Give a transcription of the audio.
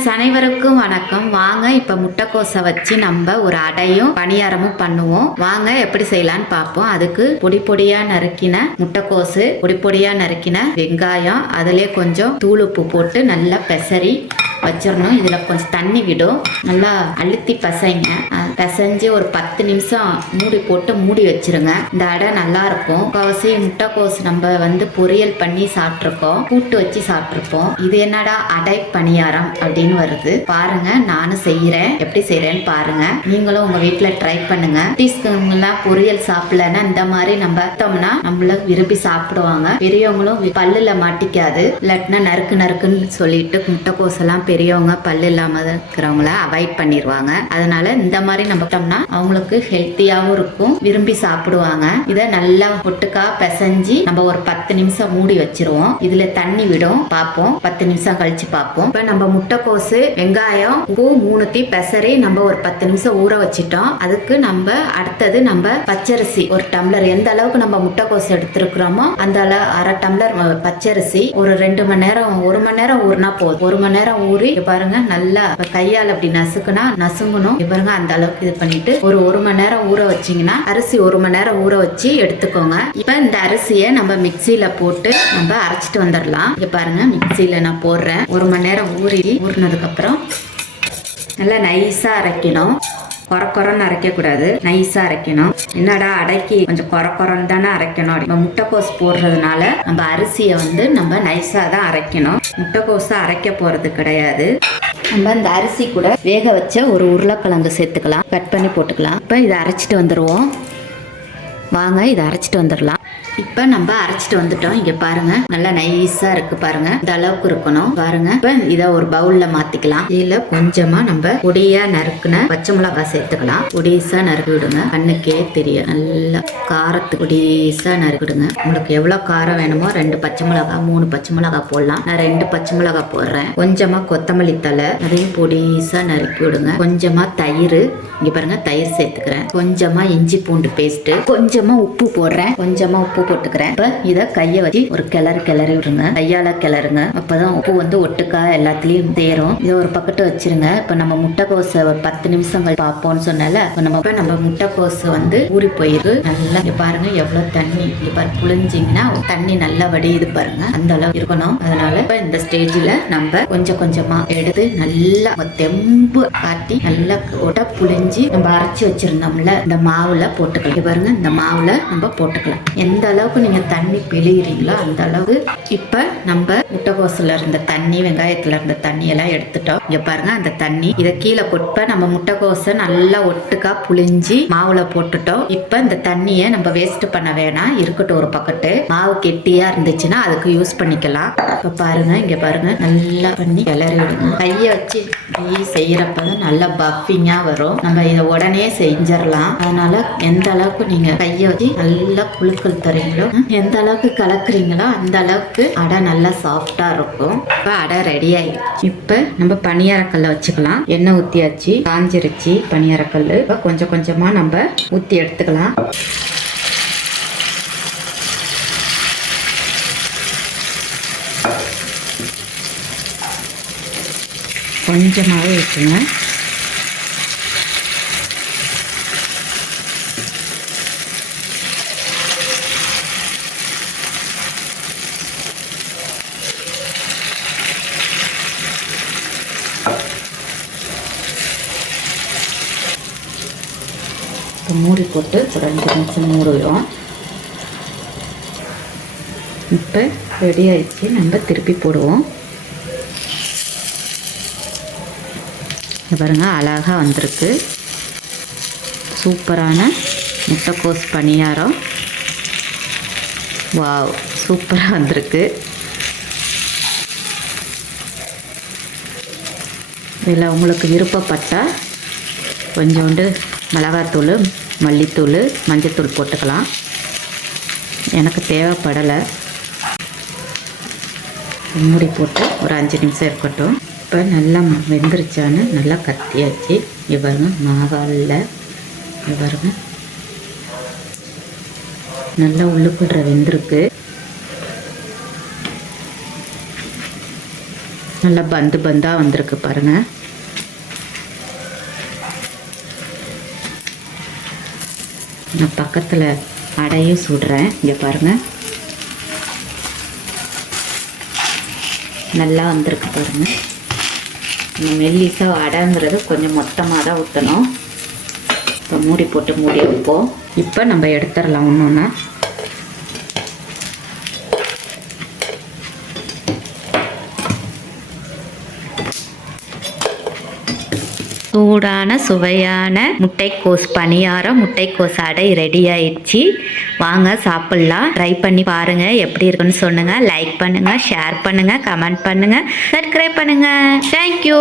Friends அனைவருக்கும் வணக்கம். வாங்க இப்போ முட்டைக்கோசை வச்சு நம்ம ஒரு அடையும் பணியாரமும் பண்ணுவோம். வாங்க எப்படி செய்யலாம்னு பார்ப்போம். அதுக்கு பொடி பொடியா நறுக்கின முட்டைக்கோசு பொடி பொடியா நறுக்கின வெங்காயம் அதிலே கொஞ்சம் தூள் உப்பு போட்டு நல்லா பெசரி வச்சிடணும் இதில் கொஞ்சம் தண்ணி விடும். நல்லா அழுத்தி பசைங்க. பசைஞ்சு ஒரு பத்து நிமிஷம் மூடி போட்டு மூடி வச்சிருங்க. இந்த அடை நல்லா இருக்கும். முக்கால்வாசி முட்டைக்கோஸ் நம்ம வந்து பொரியல் பண்ணி சாப்பிட்ருக்கோம் கூட்டு வச்சு சாப்பிட்ருப்போம் இது என்னடா அடை பணியாரம் அப்படின்னு வருது. பாருங்க நானும் செய்யறேன். எப்படி செய்யறேன்னு பாருங்க. நீங்களும் உங்க வீட்டில் ட்ரை பண்ணுங்க. டீஸ்கெல்லாம் பொரியல் சாப்பிடலன்னா இந்த மாதிரி நம்ம பார்த்தோம்னா நம்மள விரும்பி சாப்பிடுவாங்க. பெரியவங்களும் பல்லுல மாட்டிக்காது. இல்லாட்டினா நறுக்கு நறுக்குன்னு சொல்லிட்டு முட்டைக்கோஸ் எல்லாம் பெரியவங்க பல்லு இல்லாம இருக்கிறவங்கள அவாய்ட் பண்ணிடுவாங்க அதனால இந்த மாதிரி நம்ம அவங்களுக்கு ஹெல்த்தியாகவும் இருக்கும் விரும்பி சாப்பிடுவாங்க. இதை நல்லா ஒட்டுக்கா பிசைஞ்சு நம்ம ஒரு பத்து நிமிஷம் மூடி வச்சிருவோம். இதுல தண்ணி விடும். பார்ப்போம். பத்து நிமிஷம் கழிச்சு பார்ப்போம். இப்ப நம்ம முட்டைக்கோசு வெங்காயம் பூ மூணுத்தி பெசரி நம்ம ஒரு பத்து நிமிஷம் ஊற வச்சிட்டோம். அதுக்கு நம்ம அடுத்தது நம்ம பச்சரிசி ஒரு டம்ளர். எந்த அளவுக்கு நம்ம முட்டைக்கோசு எடுத்திருக்கிறோமோ அந்த அளவு அரை டம்ளர் பச்சரிசி ஒரு ரெண்டு மணி நேரம் ஒரு மணி நேரம் ஊறினா போதும். ஒரு மணி நேரம் ஊறி ஊறி பாருங்க நல்லா இப்ப கையால் அப்படி நசுக்குனா நசுங்கணும். பாருங்க அந்த அளவுக்கு இது பண்ணிட்டு ஒரு ஒரு மணி நேரம் ஊற வச்சீங்கன்னா அரிசி ஒரு மணி நேரம் ஊற வச்சு எடுத்துக்கோங்க. இப்ப இந்த அரிசியை நம்ம மிக்சியில போட்டு நம்ம அரைச்சிட்டு வந்துடலாம். இங்க பாருங்க மிக்சியில நான் போடுறேன். ஒரு மணி நேரம் ஊறி ஊறினதுக்கு அப்புறம் நல்லா நைஸா அரைக்கணும். கொர கொரன்னு அரைக்கக்கூடாது. நைஸா அரைக்கணும். என்னடா அடைக்கி? கொஞ்சம் கொர கொரன்னு தானே அரைக்கணும். அப்படி. நம்ம முட்டைக்கோஸ் போடுறதுனால நம்ம அரிசியை வந்து நம்ம நைஸாக தான் அரைக்கணும். முட்டைக்கோஸை அரைக்க போகிறது கிடையாது. நம்ம இந்த அரிசி கூட வேக வச்ச ஒரு உருளைக்கிழங்கு சேர்த்துக்கலாம். கட் பண்ணி போட்டுக்கலாம். இப்போ இதை அரைச்சிட்டு வந்துடுவோம் வாங்க இதை அரைச்சிட்டு வந்துடலாம் இப்போ நம்ம அரைச்சிட்டு வந்துட்டோம். இங்க பாருங்க. நல்லா நைஸா இருக்கு பாருங்க. இந்த அளவுக்கு இருக்கணும். பாருங்க. இப்போ இதை ஒரு பவுல்ல மாத்திக்கலாம். இதுல கொஞ்சமா நம்ம பொடியா நறுக்குன பச்சை மிளகாய் சேர்த்துக்கலாம். பொடிசா நறுக்கி விடுங்க. கண்ணுக்கே தெரியும். நல்லா காரத்து பொடிசா நறுக்கிடுங்க உங்களுக்கு எவ்வளவு காரம் வேணுமோ ரெண்டு பச்சை மிளகாய் மூணு பச்சை மிளகாய் போடலாம். நான் ரெண்டு பச்சை மிளகாய் போடுறேன். கொஞ்சமா கொத்தமல்லி தலை அதையும் பொடிசா நறுக்கி விடுங்க. கொஞ்சமா தயிர். இங்க பாருங்க தயிர் சேர்த்துக்கிறேன். கொஞ்சமா இஞ்சி பூண்டு பேஸ்ட் கொஞ்சமா உப்பு போடுறேன். கொஞ்சமா உப்பு போட்டுக்கிறேன். இப்ப இத கைய வச்சு ஒரு கிளறு கிளறி விடுங்க. கையால கிளறுங்க. அப்பதான் உப்பு வந்து ஒட்டுக்கா எல்லாத்துலயும் தேரும். இதை ஒரு பக்கத்து வச்சிருங்க. இப்ப நம்ம முட்டைக்கோசை ஒரு பத்து நிமிஷம் பார்ப்போம்னு சொன்னால இப்போ நம்ம நம்ம முட்டைக்கோசு வந்து ஊறி போயிருக்கு. நல்லா இங்க பாருங்க எவ்வளவு தண்ணி. இங்க புளிஞ்சிங்கன்னா தண்ணி நல்லா வடியுது பாருங்க. அந்த அளவு இருக்கணும். அதனால இப்ப இந்த ஸ்டேஜ்ல நம்ம கொஞ்சம் கொஞ்சமா எடுத்து நல்லா தெம்பு காட்டி நல்லா உட புளிஞ்சி நம்ம அரைச்சி வச்சிருந்தோம்ல இந்த மாவுல போட்டுக்கலாம். பாருங்க இந்த மாவுல நம்ம போட்டுக்கலாம். எந்த அளவுக்கு நீங்க தண்ணி பிழிகிறீங்களோ அந்த அளவு இப்ப நம்ம முட்டைகோசில் இருந்த தண்ணி வெங்காயத்துல இருந்த தண்ணி எல்லாம் எடுத்துட்டோம். இங்க பாருங்க அந்த தண்ணி. இதை கீழே கொட்ப நம்ம முட்டைகோசை நல்லா ஒட்டுக்கா புளிஞ்சி மாவுல போட்டுட்டோம். இப்ப இந்த தண்ணியை நம்ம வேஸ்ட் பண்ண வேணாம். இருக்கட்டும் ஒரு பக்கத்து. மாவு கெட்டியா இருந்துச்சுன்னா அதுக்கு யூஸ் பண்ணிக்கலாம். இப்ப பாருங்க இங்க பாருங்க நல்லா பண்ணி கிளறி விடுங்க கையை வச்சு இப்படி செய்யறப்ப தான் நல்லா பஃபிங்கா வரும். நம்ம இதை உடனே செஞ்சிடலாம். அதனால எந்த அளவுக்கு நீங்க கையை வச்சு நல்லா குழுக்கள் தரீங்களோ ம், எந்த அளவுக்கு கலக்குறீங்களோ அந்த அளவுக்கு அடை நல்லா சாஃப்டா இருக்கும். இப்ப அடை ரெடி ஆயிடுச்சு. இப்ப நம்ம பனியாரக்கல்ல வச்சுக்கலாம். எண்ணெய் ஊத்தியாச்சு காஞ்சிருச்சு பனியாரக்கல்லு. இப்ப கொஞ்சம் கொஞ்சமா நம்ம ஊத்தி எடுத்துக்கலாம். கொஞ்சமாகவே வச்சுங்க இப்போ மூடி போட்டு ஒரு அஞ்சு நிமிஷம் மூடுவோம் இப்போ ரெடி ஆயிடுச்சு. நம்ம திருப்பி போடுவோம். பாருங்கள் பாருங்க அழகாக வந்திருக்கு. சூப்பரான முட்டைக்கோஸ் பணியாரம். வாவ் சூப்பராக வந்திருக்கு. இதில் உங்களுக்கு விருப்பப்பட்டால் கொஞ்சோண்டு மிளகாத்தூள் மல்லித்தூள் மஞ்சத்தூள் போட்டுக்கலாம். எனக்கு தேவைப்படலை. மூடி போட்டு ஒரு அஞ்சு நிமிஷம் இருக்கட்டும். இப்போ நல்லா வெந்துருச்சான்னு நல்லா கத்தியாச்சு. இவருங்க மாவாளில் இவருங்க நல்லா உள்ளுக்குள்ள வெந்திருக்கு. நல்லா பந்து பந்தாக வந்திருக்கு பாருங்கள் நான் பக்கத்தில் அடையும் சுடுறேன். இங்கே பாருங்கள் நல்லா வந்திருக்கு பாருங்கள் இந்த மெல்லிசாக அடைங்கிறது கொஞ்சம் மொத்தமாக தான் ஊற்றணும் இப்போ மூடி போட்டு மூடி வைப்போம். இப்போ நம்ம எடுத்துடலாம் ஒன்று ஒன்றா சூடான சுவையான முட்டைக்கோஸ் பணியாரம் முட்டைக்கோஸ் அடை ரெடி ஆயிடுச்சு. வாங்க சாப்பிட்லாம். ட்ரை பண்ணி பாருங்க எப்படி இருக்குன்னு சொல்லுங்க. லைக் பண்ணுங்க ஷேர் பண்ணுங்க கமெண்ட் பண்ணுங்க சப்ஸ்கிரைப் பண்ணுங்க. தேங்க்யூ